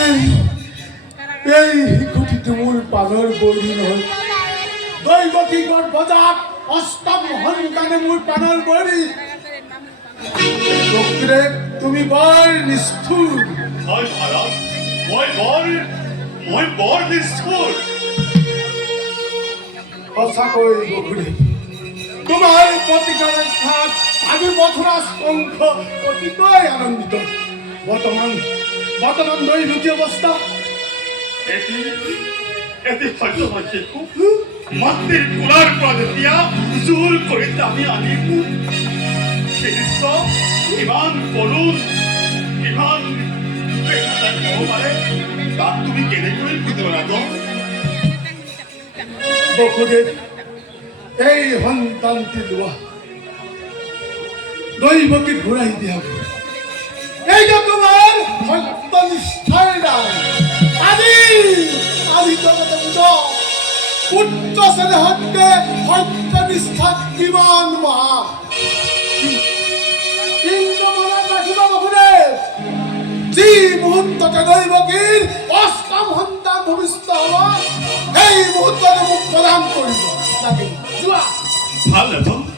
এই গতিতে মোৰ পানৰ বৰি নহয় দৈৱকী গৰ্ভজাত অষ্টম সন্তানে মোৰ পানৰ বৰি তুমি বৰ নিষ্ঠুৰ হয় মহারাজ মই বৰ নিষ্ঠুৰ সঁচাকৈ বকুৰে তোমাৰ প্ৰতিকাৰ ৰক্ষাত আজি মথুৰাজ কংস অতিকৈ আনন্দিত বৰ্তমান দৈৱকী অৱস্থা এটি সত্য শিশু মাতৃৰ কোলাৰ পৰা যেতিয়া জোৰ কৰি টানি আনিব ইমান কৰুণ ইমান হ'ব পাৰে তাক তুমি কেনেকৈ বুজিব নাজানো বকুৰে এই সন্তানটি লোৱা দৈৱকী ঘূৰাই দিয়া এই যে তোমাৰ সত্যনিষ্ঠাৰ দান আজি জগতে পুত্ৰ স্নেহতকে সত্যনিষ্ঠা কিমান মহা কিন্তু মনত ৰাখিব বকুৰে যি মুহূৰ্ততে দৈৱকীৰ অষ্টম সন্তান ভূমিষ্ঠ হ'ব সেই মুহূৰ্ততে মোক প্ৰদান কৰিব লাগে যোৱা ভাল নাজানো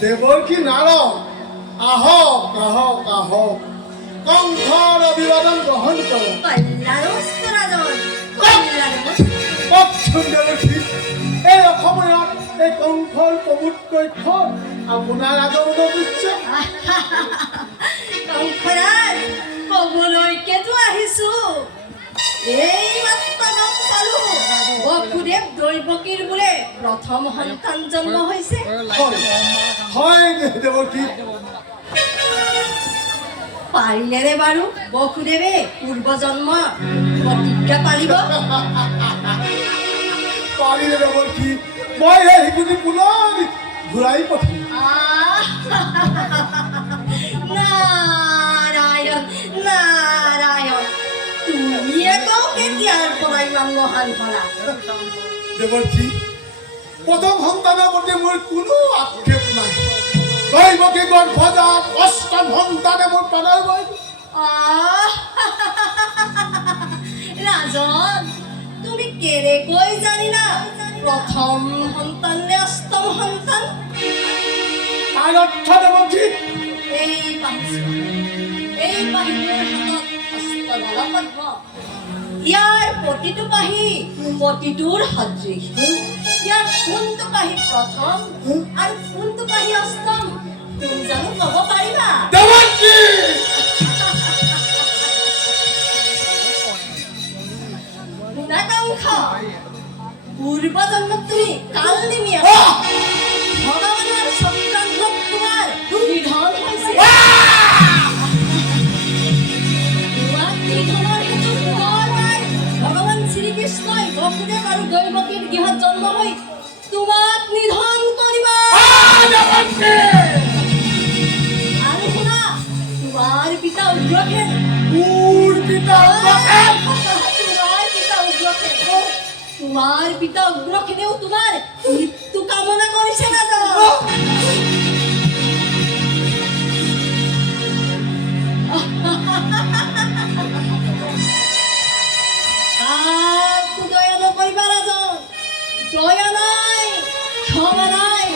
দেৱকী নাৰদ আহক আহক আহক কংসৰ অভিবাদন গ্ৰহণ কৰক কওকচোন দেৱকী এই অসময়ত এই কংসৰ প্ৰমোদকৈ খৰ আপোনাৰ আগমন বুজিছে কংসৰাজ কবলৈকেতো আহিছো এই মাত্ৰ গম পালো বসুদেৱ দৈৱকীৰ বোলে প্ৰথম সন্তান জন্ম হৈছে হয় দেৱকী পাৰিলেনে বাৰু বসুদেৱে পূৰ্বজন্ম প্ৰতিজ্ঞা পালিব পাৰিলে দেৱকী মই সেই শিশুটি পুনৰ ঘূৰাই পঠিয়াম নাৰায়ণ নাৰায়ণ তুমিয়ে তো কেতিয়াৰ পৰা ইমান মহান হলা দেৱকী প্ৰথম সন্তানৰ প্ৰতি মোৰ কোনো আক্ষেপ নাই দৈৱকী গৰ্ভজাত অষ্টম সন্তানে মোৰ প্ৰাণৰ বৈ ৰাজন তুমি কেনেকৈ জানিলা প্ৰথম সন্তান নে অষ্টম সন্তান তাৰ অৰ্থ দেৱকী এই পাহিটোৰ হাতত অষ্টদল পদ্ম ইয়াৰ প্ৰতিটো পাহি প্ৰতিটোৰ সদৃশ ইয়াৰ কোনটো পাহি প্ৰথম আৰু কোনটো পাহি অষ্টম তুমি জানো ক'ব পাৰিবা দেৱকী কংস পূৰ্বজন্মত তুমি কাল নিমি আছা ভগৱানৰ চক্ৰান্তত তোমাৰ নিধন হৈছে ভগৱান শ্ৰীকৃষ্ণই বসুদেৱ আৰু দৈৱকীৰ গৃহত জন্ম হৈ তোমাক নিধন কৰিব আৰু শুনা তোমাৰ পিতা উগ্ৰসেন তোমাৰ পিতা উগ্ৰসেনেও তোমাৰ মৃত্যু কামনা কৰিছে না দয়া নকৰিবা ৰাজন দয়া নাই ক্ষমা নাই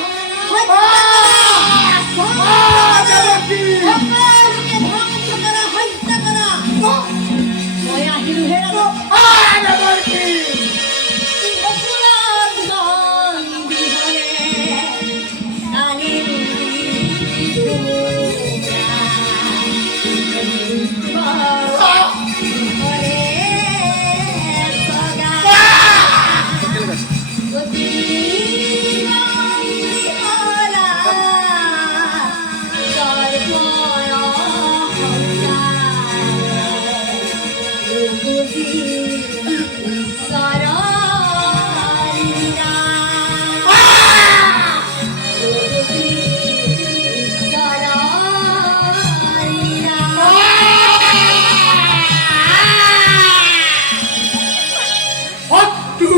হট্টু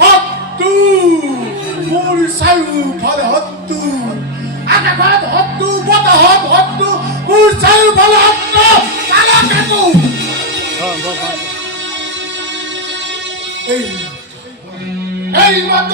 হট্টু মোৰ চাৰিওফালে হট্টু আকাশত হট্টু বতাহত হট্টু মোৰ চাৰিওফালে হট্টু কালাকাটো এই মাত্ৰ